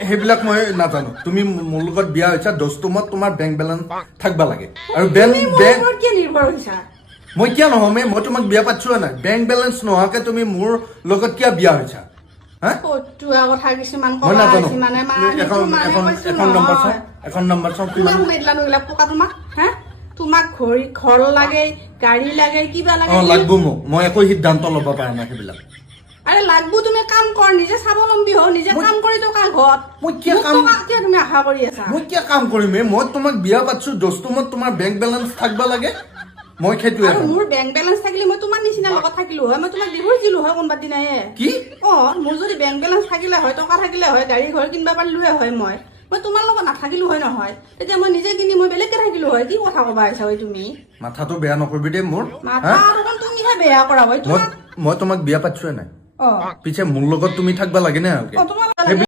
সেইবিলাক মই নাজানো তুমি মোৰ লগত বিয়া হৈছা দস্তুমত তোমাৰ বেংক বেলেঞ্চ থাকবা লাগে আৰু বেংক নিৰ্ভৰ হৈছা মই কিয় নহমে মই তোমাক বিয়া পাতিছো নাই বেংক বেলেঞ্চ নোহোৱাকে তুমি মোৰ লগত কিয় বিয়া হৈছা হা কটুৱা কথা কিছুমান মই কলা নাজানো আছে মানে এখন নম্বৰ চাওঁ কিমান পোকা তোমাক হা তোমাক ঘৰ লাগে গাড়ী লাগে কিবা লাগে লাগব মোক মই একো সিদ্ধান্ত ল'ব পৰা নাই সেইবিলাক আৰে লাগবো তুমি কাম কৰ নিজে স্বাৱলম্বী হও নিজে কাম কৰি টকা ঘৰত মই কিয় তুমি আশা কৰি আছা মই কিয় কাম কৰিম মই তোমাক বিয়া পাতিছো দস্তুমত তোমাৰ বেংক বেলেঞ্চ থাকবা লাগে মই খেতুৱে আৰু মোৰ বেংক বেলেঞ্চ থাকিলে মই তোমাৰ নিচিনা লগত থাকিলো হয় মই তোমাক ডিভোৰ্চ দিলো হয় কোনবা দিনাই কি মোৰ যদি বেংক বেলেঞ্চ থাকিলে হয় টকা থাকিলে হয় গাড়ী ঘৰ কিনবা পাৰিলোৱে হয় মই তোমাৰ লগত নাথাকিলো হয় নহয় তেতিয়া মই নিজে কিনি মই বেলেগকে থাকিলো হয় কি কথা কবা আছা হয় তুমি মাথাটো বেয়া নকৰিবি দে মোৰ মাথা আৰু তুমিহে বেয়া কৰা হয় মই তোমাক বিয়া পাতিছোৱে নাই পিছে মোৰ লগত তুমি থাকবা লাগে নে তোমাৰ